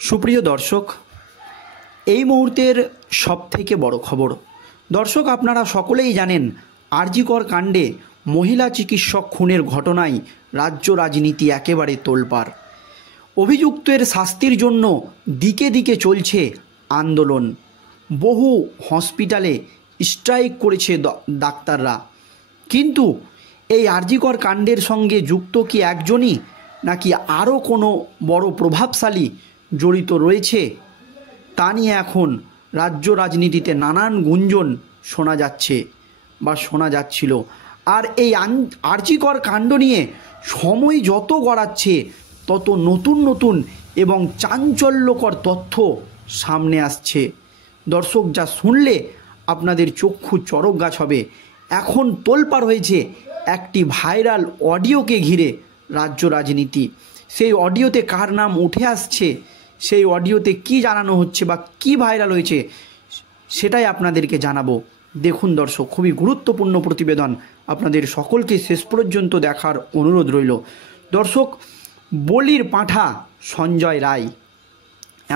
সুপ্রিয় দর্শক, এই মুহূর্তের সবথেকে বড় খবর। দর্শক, আপনারা সকলেই জানেন আর.জি. কর কাণ্ডে মহিলা চিকিৎসক খুনের ঘটনায় রাজ্য রাজনীতি একেবারে তোলপাড়। অভিযুক্তের শাস্তির জন্য দিকে দিকে চলছে আন্দোলন। বহু হসপিটালে স্ট্রাইক করেছে ডাক্তাররা। কিন্তু এই আর.জি. কর কাণ্ডের সঙ্গে যুক্ত কি একজনই, নাকি আরও কোনো বড় প্রভাবশালী জড়িত রয়েছে, তা নিয়ে এখন রাজ্য রাজনীতিতে নানান গুঞ্জন শোনা যাচ্ছে বা শোনা যাচ্ছিল। আর এই আর.জি. কর কাণ্ড নিয়ে সময় যত গড়াচ্ছে তত নতুন নতুন এবং চাঞ্চল্যকর তথ্য সামনে আসছে। দর্শক, যা শুনলে আপনাদের চক্ষু চড়ক গাছ হবে। এখন তোলপাড় হয়েছে একটি ভাইরাল অডিওকে ঘিরে রাজ্য রাজনীতি। সেই অডিওতে কার নাম উঠে আসছে, সেই অডিওতে কি জানানো হচ্ছে বা কি ভাইরাল হয়েছে, সেটাই আপনাদেরকে জানাবো। দেখুন দর্শক, খুবই গুরুত্বপূর্ণ প্রতিবেদন, আপনাদের সকলকে শেষ পর্যন্ত দেখার অনুরোধ রইল। দর্শক, বলির পাঁঠা সঞ্জয় রায়,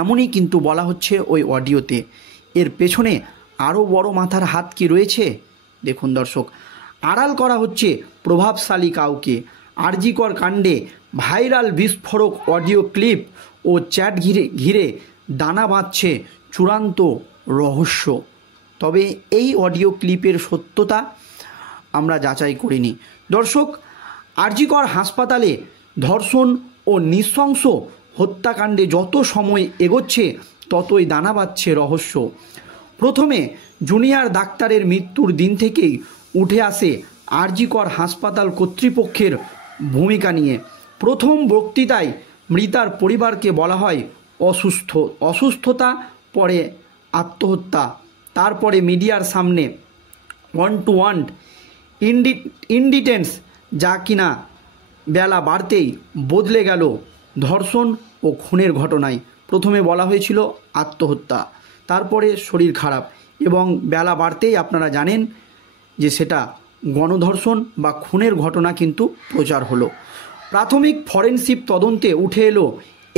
এমনই কিন্তু বলা হচ্ছে ওই অডিওতে। এর পেছনে আরও বড় মাথার হাত কি রয়েছে? দেখুন দর্শক, আড়াল করা হচ্ছে প্রভাবশালী কাউকে। আর.জি. কর কাণ্ডে ভাইরাল বিস্ফোরক অডিও ক্লিপ ও চ্যাট ঘিরে দানা বাঁধছে চূড়ান্ত রহস্য। তবে এই অডিও ক্লিপের সত্যতা আমরা যাচাই করিনি। দর্শক, আর.জি. কর হাসপাতালে ধর্ষণ ও নৃশংস হত্যাকাণ্ডে যত সময় এগোচ্ছে ততই দানা বাঁধছে রহস্য। প্রথমে জুনিয়র ডাক্তারের মৃত্যুর দিন থেকেই উঠে আসে আর.জি. কর হাসপাতাল কর্তৃপক্ষের ভূমিকা নিয়ে। প্রথম বক্তৃতায় মৃতার পরিবারকে বলা হয় অসুস্থতা, পরে আত্মহত্যা, তারপরে মিডিয়ার সামনে 1-to-1 ইনডিটেন্স, যা কিনা বেলা বাড়তেই বদলে গেল ধর্ষণ ও খুনের ঘটনায়। প্রথমে বলা হয়েছিল আত্মহত্যা, তারপরে শরীর খারাপ, এবং বেলা বাড়তেই আপনারা জানেন যে সেটা গণধর্ষণ বা খুনের ঘটনা কিন্তু প্রচার হলো। প্রাথমিক ফরেনসিক তদন্তে উঠে এলো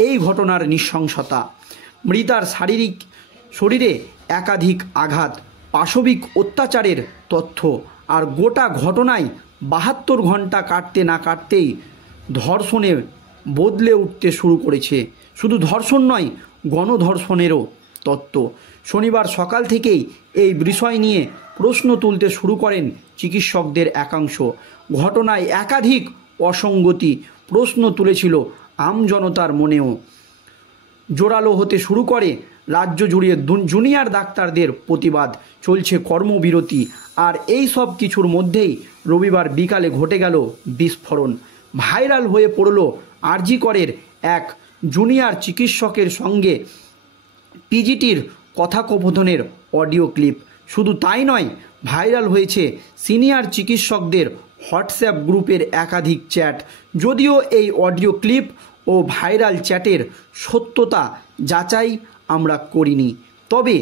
এই ঘটনার নৃশংসতা। মৃতার শরীরে একাধিক আঘাত, পাশবিক অত্যাচারের তথ্য, আর গোটা ঘটনায় 72 ঘন্টা কাটতে না কাটতেই ধর্ষণে বদলে উঠতে শুরু করেছে। শুধু ধর্ষণ নয়, গণধর্ষণেরও তত্ত্ব। শনিবার সকাল থেকেই এই বিষয় নিয়ে প্রশ্ন তুলতে শুরু করেন চিকিৎসকদের একাংশ। ঘটনায় একাধিক অসঙ্গতি প্রশ্ন তুলেছিল আমজনতার মনেও। জোরালো হতে শুরু করে রাজ্য জুড়ে জুনিয়র ডাক্তারদের প্রতিবাদ, চলছে কর্মবিরতি। আর এই সব কিছুর মধ্যেই রবিবার বিকালে ঘটে গেল বিস্ফোরণ। ভাইরাল হয়ে পড়ল আর.জি. করের এক জুনিয়র চিকিৎসকের সঙ্গে পিজিটির কথোপকথনের অডিও ক্লিপ। শুধু তাই নয়, ভাইরাল হয়েছে সিনিয়র চিকিৎসকদের হোয়াটসঅ্যাপ গ্রুপের একাধিক চ্যাট। যদিও এই অডিও ক্লিপ ও ভাইরাল চ্যাটের সত্যতা যাচাই আমরা করিনি, তবে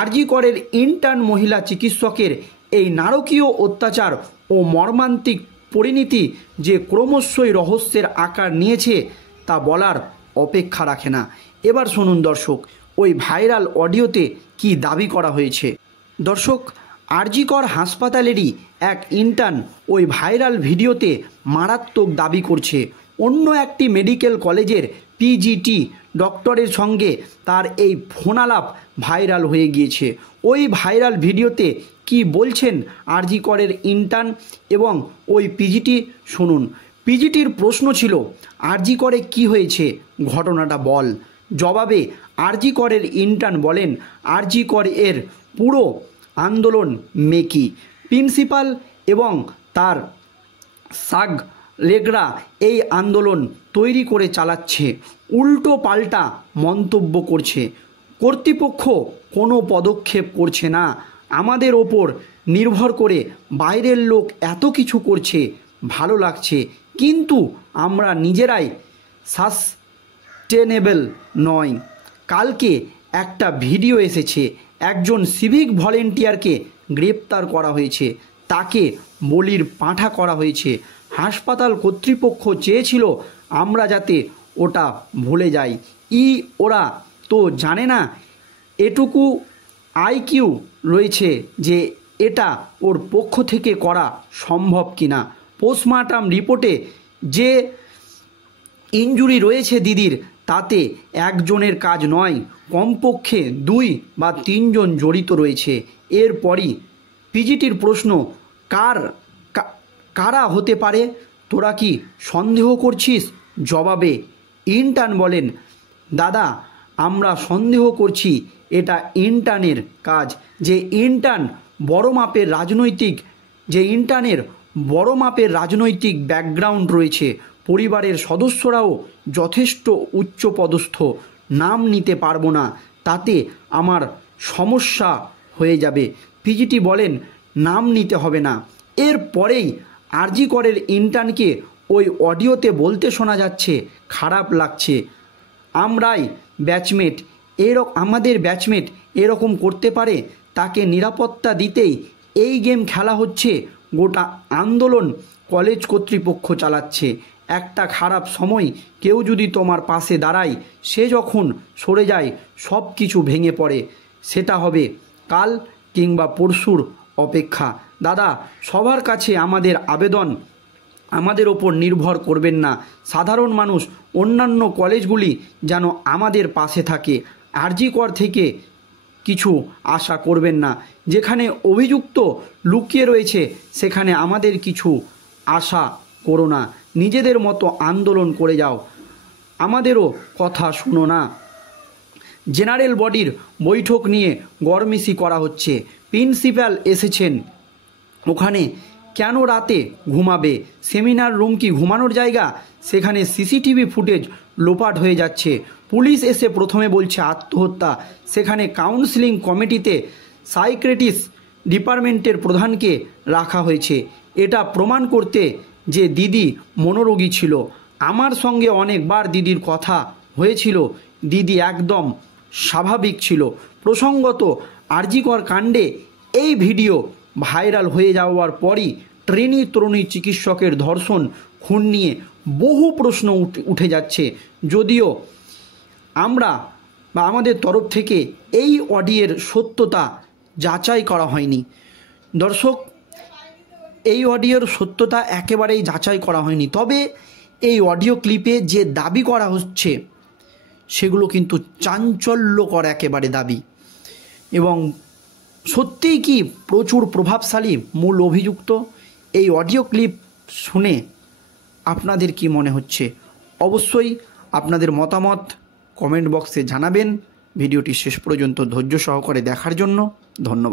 আর.জি. করের ইন্টার্ন মহিলা চিকিৎসকের এই নারকীয় অত্যাচার ও মর্মান্তিক পরিণতি যে ক্রমশই রহস্যের আকার নিয়েছে তা বলার অপেক্ষা রাখে না। এবার শুনুন দর্শক, ওই ভাইরাল অডিওতে কি দাবি করা হয়েছে। দর্শক, আর.জি. কর হাসপাতালেরই এক ইন্টার্ন ওই ভাইরাল ভিডিওতে মারাত্মক দাবি করছে অন্য একটি মেডিকেল কলেজের পিজিটি ডক্টরের সঙ্গে তার এই ফোনালাপ ভাইরাল হয়ে গিয়েছে। ওই ভাইরাল ভিডিওতে কি বলছেন আর.জি. করের ইন্টার্ন এবং ওই পিজিটি শুনুন। পিজিটির প্রশ্ন ছিল, আর.জি. করে কি হয়েছে, ঘটনাটা বল। জবাবে আর.জি. করের ইন্টার্ন বলেন, আর.জি. করের পুরো আন্দোলন মেকি, প্রিন্সিপাল এবং তার লেগরা এই আন্দোলন তৈরি করে চালাচ্ছে, উল্টো পাল্টা মন্তব্য করছে। কর্তৃপক্ষ কোনো পদক্ষেপ করছে না, আমাদের ওপর নির্ভর করে বাইরের লোক এত কিছু করছে, ভালো লাগছে, কিন্তু আমরা নিজেরাই সাস্টেনেবল নয়। কালকে একটা ভিডিও এসেছে, একজন সিভিক ভলেন্টিয়ারকে গ্রেপ্তার করা হয়েছে, তাকে বলির পাঁঠা করা হয়েছে। হাসপাতাল কর্তৃপক্ষ চেয়েছিল আমরা যাতে ওটা ভুলে যাই। ওরা তো জানে না এটুকু আইকিউ রয়েছে যে এটা ওর পক্ষ থেকে করা সম্ভব কিনা। পোস্টমর্টম রিপোর্টে যে ইনজুরি রয়েছে দিদির, তাতে একজনের কাজ নয়, কমপক্ষে 2 বা 3 জন জড়িত রয়েছে। এরপরই পিজিটির প্রশ্ন, কারা হতে পারে, তোরা কি সন্দেহ করছিস? জবাবে ইন্টার্ন বলেন, দাদা আমরা সন্দেহ করছি এটা ইন্টার্নের কাজ। যে ইন্টার্নের বড় মাপের রাজনৈতিক ব্যাকগ্রাউন্ড রয়েছে, পরিবারের সদস্যরাও যথেষ্ট উচ্চপদস্থ। নাম নিতে পারবো না, তাতে আমার সমস্যা হয়ে যাবে। পিজিটি বলেন, নাম নিতে হবে না। এরপরেই আরজি করের ইন্টার্নকে ওই অডিওতে বলতে শোনা যাচ্ছে, খারাপ লাগছে, আমাদের ব্যাচমেট এরকম করতে পারে, তাকে নিরাপত্তা দিতেই এই গেম খেলা হচ্ছে। গোটা আন্দোলন কলেজ কর্তৃপক্ষ চালাচ্ছে। একটা খারাপ সময় কেউ যদি তোমার পাশে দাঁড়ায়, সে যখন সরে যায় সব কিছু ভেঙে পড়ে। সেটা হবে কাল কিংবা পরশুর অপেক্ষা। দাদা সবার কাছে আমাদের আবেদন, আমাদের ওপর নির্ভর করবেন না। সাধারণ মানুষ, অন্যান্য কলেজগুলি যেন আমাদের পাশে থাকে। আরজি কর থেকে কিছু আশা করবেন না। যেখানে অভিযুক্ত লুকিয়ে রয়েছে সেখানে আমাদের কিছু আশা করো না। নিজেদের মতো আন্দোলন করে যাও, আমাদেরও কথা শুনো না। জেনারেল বডির বৈঠক নিয়ে গড়মিষি করা হচ্ছে। প্রিন্সিপাল এসেছেন, ওখানে কেন রাতে ঘুমাবে? সেমিনার রুম কি ঘুমানোর জায়গা? সেখানে সিসিটিভি ফুটেজ লোপাট হয়ে যাচ্ছে। পুলিশ এসে প্রথমে বলছে আত্মহত্যা, সেখানে কাউন্সিলিং কমিটিতে সাইকিয়াট্রিস্ট ডিপার্টমেন্টের প্রধানকে রাখা হয়েছে এটা প্রমাণ করতে যে দিদি মনোরোগী ছিল। আমার সঙ্গে অনেকবার দিদির কথা হয়েছিল, দিদি একদম স্বাভাবিক ছিল। প্রসঙ্গত আরজি কর কাণ্ডে এই ভিডিও ভাইরাল হয়ে যাওয়ার পরই তরুণী চিকিৎসকের ধর্ষণ খুন নিয়ে বহু প্রশ্ন উঠে যাচ্ছে। যদিও আমাদের তরফ থেকে এই অডিওর সত্যতা যাচাই করা হয়নি। দর্শক, এই অডিওর সত্যতা একেবারেই যাচাই করা হয়নি। তবে এই অডিও ক্লিপে যে দাবি করা হচ্ছে সেগুলো কিন্তু চাঞ্চল্যকর একেবারে দাবি, এবং সত্যিই কি প্রচুর প্রভাবশালী মূল অভিযুক্ত? এই অডিও ক্লিপ শুনে আপনাদের কি মনে হচ্ছে? অবশ্যই আপনাদের মতামত কমেন্ট বক্সে জানাবেন। ভিডিওটি শেষ পর্যন্ত ধৈর্য সহকারে দেখার জন্য ধন্যবাদ।